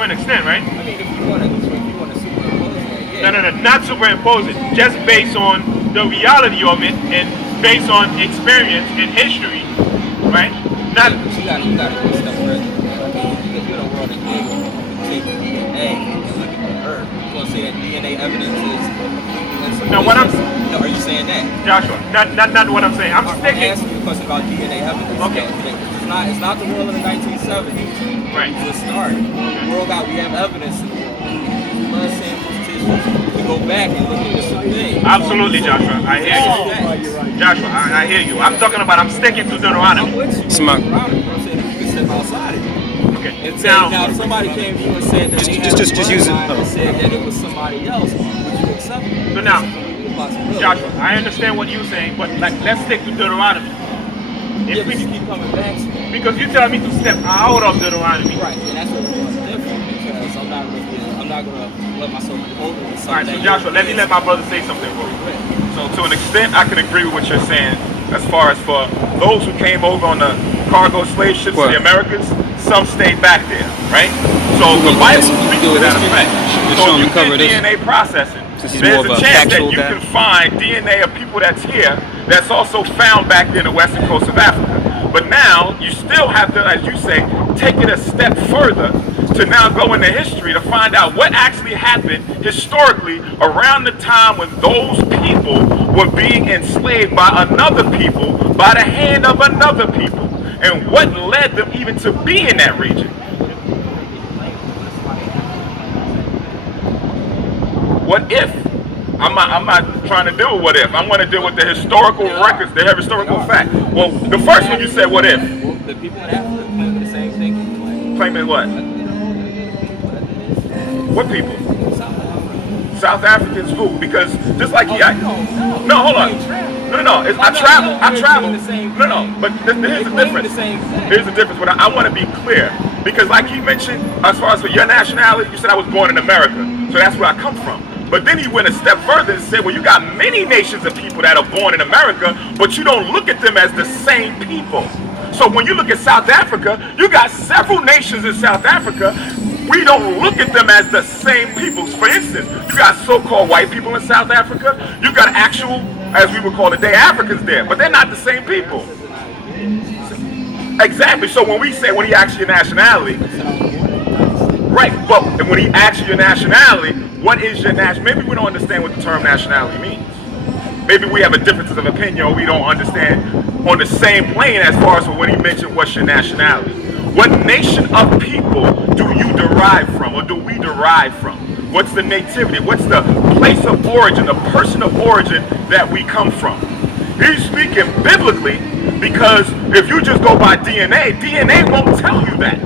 To an extent, right? I mean, if you want to superimpose that, yeah. No, not superimpose it. Just based on the reality of it and based on experience and history, right? Not. But you gotta go a step further. I mean, if you're in a world that take DNA and look at the Earth, you gonna say that DNA evidence is. No, what I'm. No, are you saying that? Joshua, not what I'm saying. I'm sticking. asking you a question about DNA evidence. Okay. It's not the world of the 1970s. Right. It's the start. The world we have evidence in the world. Blood samples, tissues. To go back and look at some things. Absolutely, Joshua. I hear you. Joshua, I hear you. I'm talking about. I'm sticking to Deuteronomy. I'm with you. Deuteronomy. I'm saying you can step outside of it. Okay. And now, if somebody came to you and said that they had just use it. and said that it was somebody else, would you accept it? So now, Joshua, I understand what you're saying, but let's stick to Deuteronomy. Yeah, but you keep coming back to it. Because you tell me to step out of Deuteronomy. Right, and that's what it's different because I'm not gonna let myself be hold it. All right, so Joshua, let me let my brother say something for you. So to an extent, I can agree with what you're saying as far as for those who came over on the cargo slave ships to the Americas, some stayed back there, right? So the Bible speaks to that effect. So you get DNA processing. There's a chance that you can find DNA of people that's here that's also found back there in the western coast of Africa. But now you still have to, as you say, take it a step further to now go into history to find out what actually happened historically around the time when those people were being enslaved by another people, by the hand of another people, and what led them even to be in that region. What if? I'm not trying to deal with what if. I'm going to deal with the historical records, the historical fact. Well, the first one you said, what if? Well, the people in Africa claiming the same thing. Claiming what? What people? South Africans who? Because just like hold on. No, I travel. No, but here's the difference. Here's the difference. But I want to be clear because, like he mentioned, as far as for your nationality, you said I was born in America, so that's where I come from. But then he went a step further and said, well, you got many nations of people that are born in America, but you don't look at them as the same people. So when you look at South Africa, you got several nations in South Africa. We don't look at them as the same people. For instance, you got so-called white people in South Africa. You got actual, as we would call today, Africans there, but they're not the same people. Exactly. So when he asks your nationality, right, but when he asks you your nationality, what is your nationality? Maybe we don't understand what the term nationality means. Maybe we have a difference of opinion or we don't understand on the same plane as far as when he mentioned what's your nationality. What nation of people do you derive from or do we derive from? What's the nativity? What's the place of origin, the person of origin that we come from? He's speaking biblically because if you just go by DNA, DNA won't tell you that.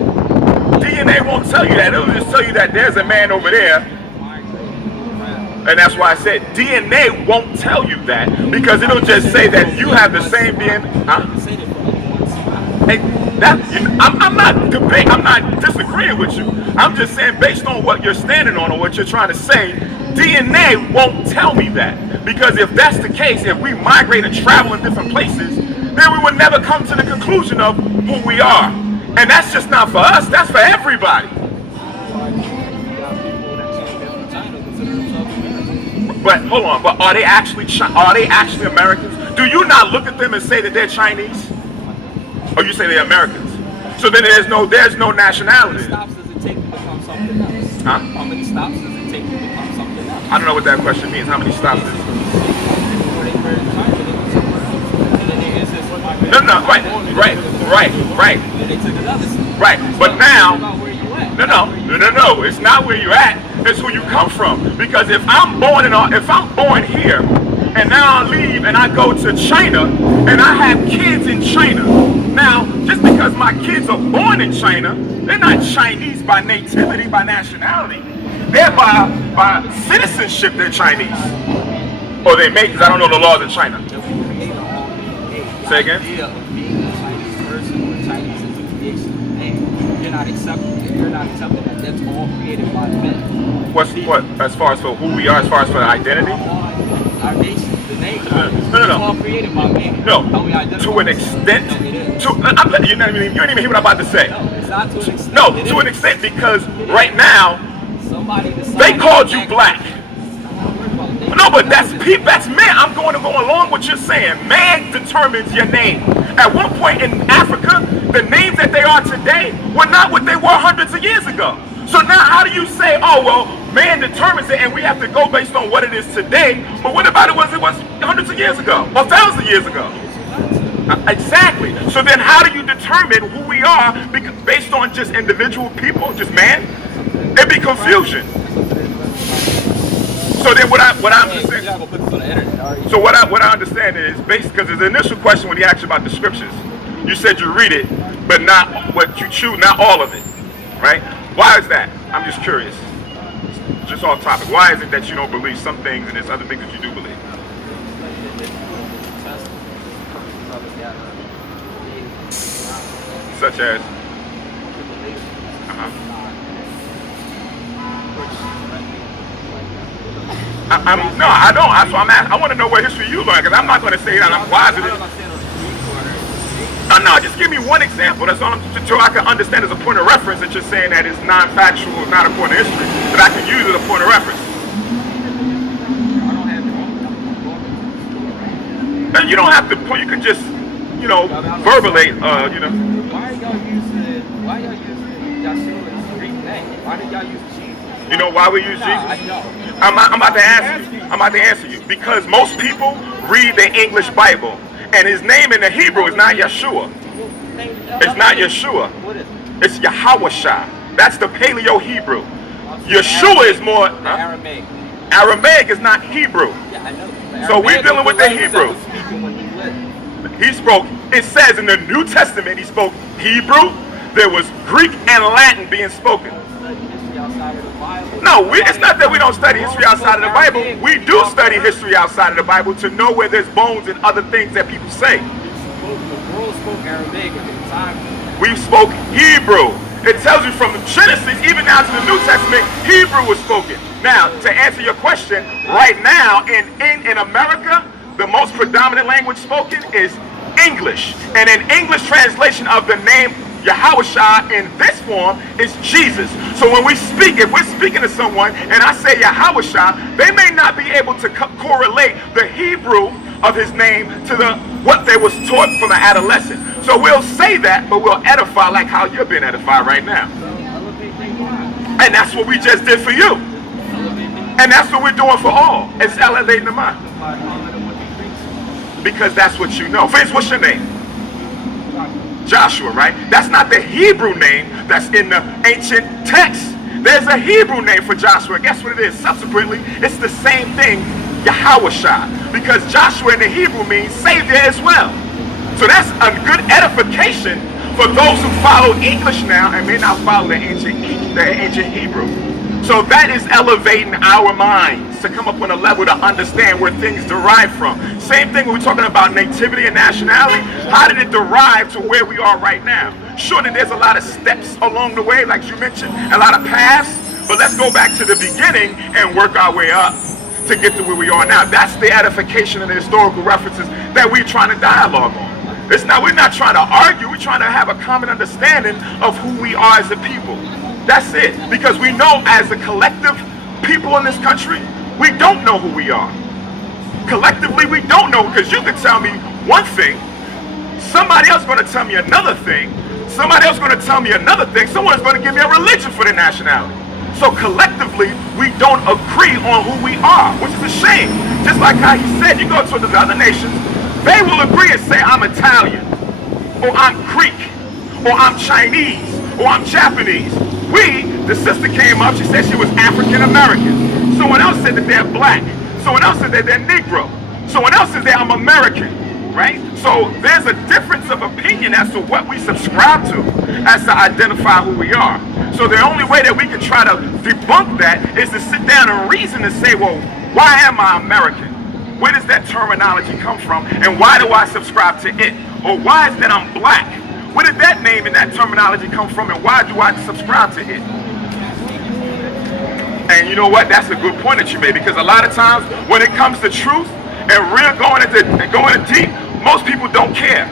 DNA won't tell you that. It'll just tell you that there's a man over there. And that's why I said DNA won't tell you that because it'll just say that you have the same DNA. I'm not debating. I'm not disagreeing with you. I'm just saying based on what you're standing on or what you're trying to say, DNA won't tell me that. Because if that's the case, if we migrate and travel in different places, then we would never come to the conclusion of who we are. And that's just not for us, that's for everybody. But hold on, but are they actually Americans? Do you not look at them and say that they're Chinese? Or you say they're Americans? So then there's no nationality. How many stops does it take to become something else? Huh? How many stops does it take to become something else? I don't know what that question means. How many stops is it? No, right. Right, but now, no, it's not where you're at, it's who you come from. Because if I'm born here, and now I leave and I go to China, and I have kids in China. Now, just because my kids are born in China, they're not Chinese by nativity, by nationality. They're by citizenship, they're Chinese. Or they may, because I don't know the laws in China. Say again? You're not accepting that that's all created by men. What? As far as for who we are, as far as for the identity? Our nation, the name. No. All created by men. No. To an extent. You didn't even hear what I'm about to say. not to an extent. No, to an extent, because right now, they called you black. No, but that's man. I'm going to go along with what you're saying. Man determines your name. At one point in Africa, the names that they are today were not what they were hundreds of years ago. So now how do you say, oh, well, man determines it and we have to go based on what it is today? But what about it was hundreds of years ago or thousands of years ago? Exactly. So then how do you determine who we are based on just individual people, just man? It'd be confusion. So then what I understand. So what I understand is because the initial question when he asked you about the scriptures, you said you read it, but not what you choose, not all of it, right? Why is that? I'm just curious. Just off topic. Why is it that you don't believe some things and there's other things that you do believe? Such as? No, I don't. That's why I'm asking. I want to know what history you learned, because I'm not going to say that I'm wiser than. No, just give me one example. That's all, so I can understand as a point of reference that you're saying that it's non-factual, not a point of history, that I can use as a point of reference. And you don't have to point. You can just, verbulate. Why are y'all using Yeshua's Greek name? Why did y'all use Jesus? You know why we use Jesus? I'm about to answer you. Because most people read the English Bible, and his name in the Hebrew is not Yeshua. It's not Yeshua. It's Yahawashah. That's the Paleo-Hebrew. Yeshua is more... Aramaic. Aramaic is not Hebrew. Yeah, I know. So we're dealing with the Hebrew. He spoke, it says in the New Testament, he spoke Hebrew. There was Greek and Latin being spoken. No, it's not that we don't study history outside of the Bible. We do study history outside of the Bible to know where there's bones and other things that people say. The world spoke Aramaic at the time. We spoke Hebrew. It tells you from Genesis, even now to the New Testament, Hebrew was spoken. Now, to answer your question, right now in America, the most predominant language spoken is English. And an English translation of the name Yahawashah in this form is Jesus. So when we speak, if we're speaking to someone and I say Yahawashah, they may not be able to correlate the Hebrew of his name to what they was taught from an adolescent. So we'll say that, but we'll edify like how you're being edified right now. And that's what we just did for you. And that's what we're doing for all. It's elevating the mind. Because that's what you know. Friends, what's your name? Joshua, right? That's not the Hebrew name that's in the ancient text. There's a Hebrew name for Joshua. Guess what it is? Subsequently, it's the same thing, Yahawashah. Because Joshua in the Hebrew means Savior as well. So that's a good edification for those who follow English now and may not follow the ancient Hebrew. So that is elevating our minds to come up on a level to understand where things derive from. Same thing when we're talking about nativity and nationality. How did it derive to where we are right now? Sure that there's a lot of steps along the way, like you mentioned, a lot of paths, but let's go back to the beginning and work our way up to get to where we are now. That's the edification and the historical references that we're trying to dialogue on. We're not trying to argue, we're trying to have a common understanding of who we are as a people. That's it. Because we know as a collective people in this country, we don't know who we are. Collectively, we don't know, because you can tell me one thing, somebody else is going to tell me another thing, somebody else is going to tell me another thing, someone is going to give me a religion for their nationality. So collectively, we don't agree on who we are, which is a shame. Just like how he said, you go to the other nations, they will agree and say, I'm Italian, or I'm Greek, or I'm Chinese, or I'm Japanese. The sister came up, she said she was African American. Someone else said that they're black. Someone else said that they're Negro. Someone else says that I'm American, right? So there's a difference of opinion as to what we subscribe to as to identify who we are. So the only way that we can try to debunk that is to sit down and reason and say, well, why am I American? Where does that terminology come from? And why do I subscribe to it? Or why is it that I'm black? Where did that name and that terminology come from, and why do I subscribe to it? And you know what? That's a good point that you made, because a lot of times when it comes to truth and real going into deep, most people don't care.